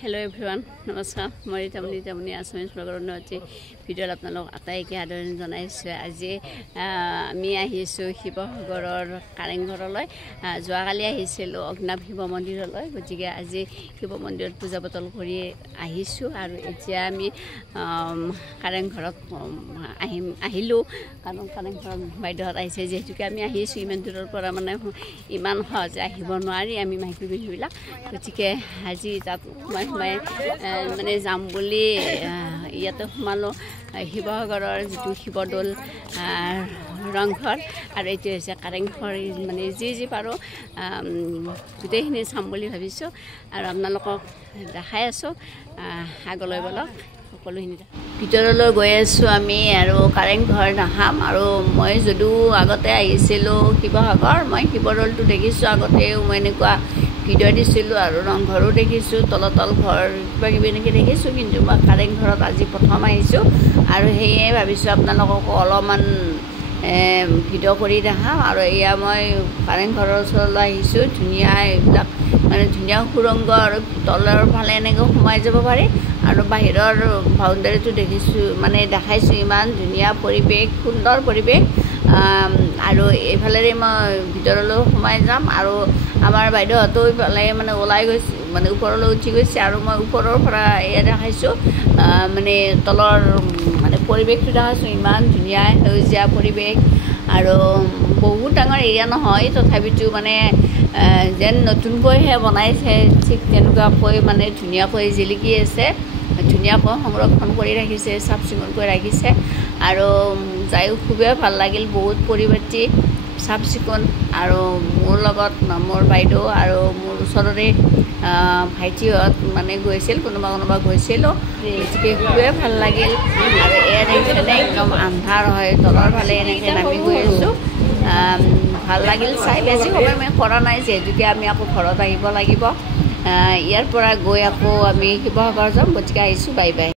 Hello everyone, নমস্কাৰ মই তামনি আছমিছ প্ৰগ্ৰামৰ আজি ভিডিঅ'ত আপোনালোক আটাইকে আদৰণি জনাইছো আজি আমি আহিছো শিৱসাগৰৰ কাৰেংঘৰলৈ যোৱাকালি আহিছিলো অগ্নাভ শিৱ মন্দিৰলৈ গতিকে আজি শিৱ মন্দিৰত পূজা পাতল কৰি আহিছো আৰু এতিয়া আমি কাৰেংঘৰত আহিলো কাৰণ কাৰেংঘৰত বাইদেউহঁত আহিছে যেহেতুকে আমি আহিছো ইমান দূৰৰ পৰা মানে ইমান সহজে আহিব নোৱাৰি আমি মাইকী মানুহবিলাক গতিকে আজি তাত মানে যাম বুলি ইয়াতে সোমালো শিৱসাগৰৰ যিটো শিৱদৌল ৰংঘৰ আৰু এইটো হৈছে কাৰেংঘৰ মানে যি পাৰো গোটেইখিনি চাম বুলি ভাবিছো আৰু আপোনালোকক দেখাই আছো আগলৈ বলক সকলোখিনি ভিতৰলৈ গৈ আছো আমি আৰু কাৰেংঘৰ নাহাম আৰু মই যদিও আগতে আহিছিলো শিৱসাগৰ মই শিৱদৌলটো দেখিছো আগতেও মই এনেকুৱা ভিডিঅ' দিছিলোঁ আৰু ৰংঘৰো দেখিছোঁ তলতল ঘৰ কিবা কিবি এনেকৈ দেখিছোঁ কিন্তু মই কাৰেংঘৰত আজি প্ৰথম আহিছোঁ আৰু সেয়ে ভাবিছোঁ আপোনালোককো অলপমান ভিডিঅ' কৰি দেখাম আৰু এয়া মই কাৰেংঘৰৰ ওচৰলৈ আহিছোঁ ধুনীয়া এইবিলাক মানে ধুনীয়া সুৰংগ আৰু তলৰ ফালে এনেকৈ সোমাই যাব পাৰি আৰু বাহিৰৰ বাউণ্ডাৰীটো দেখিছোঁ মানে দেখাইছোঁ ইমান ধুনীয়া পৰিৱেশ সুন্দৰ পৰিৱেশ আৰু এইফালেৰে মই ভিতৰলৈ সোমাই যাম আৰু আমাৰ বাইদেউহঁতো এইফালে মানে ওলাই গৈছে মানে ওপৰলৈ উঠি গৈছে আৰু মই ওপৰৰ পৰা এয়া দেখাইছোঁ মানে তলৰ মানে পৰিৱেশটো দেখাইছোঁ ইমান ধুনীয়া সেউজীয়া পৰিৱেশ আৰু বহুত ডাঙৰ এৰিয়া নহয় তথাপিতো মানে যেন নতুনকৈহে বনাইছে ঠিক তেনেকুৱাকৈ মানে ধুনীয়াকৈ জিলিকি আছে ধুনীয়াকৈ সংৰক্ষণ কৰি ৰাখিছে চাফ চিকুণকৈ ৰাখিছে আৰু যায়ো খুবেই ভাল লাগিল বহুত পৰিপাটি চাফ চিকুণ আৰু মোৰ লগত মোৰ বাইদেউ আৰু মোৰ ওচৰৰে ভাইটিহঁত মানে গৈছিল কোনোবা গৈছিলোঁ গতিকে খুবেই ভাল লাগিল আৰু এয়া দেখিলে একদম আন্ধাৰ হয় তলৰ ফালে এনেকৈ নামি গৈ আছোঁ ভাল লাগিল চাই বেছি সময় মই কৰা নাই যিহেতুকে আমি আকৌ ঘৰত আহিব লাগিব ইয়াৰ পৰা গৈ আকৌ আমি শিৱসাগৰ যাম গতিকে আহিছোঁ বাই বাই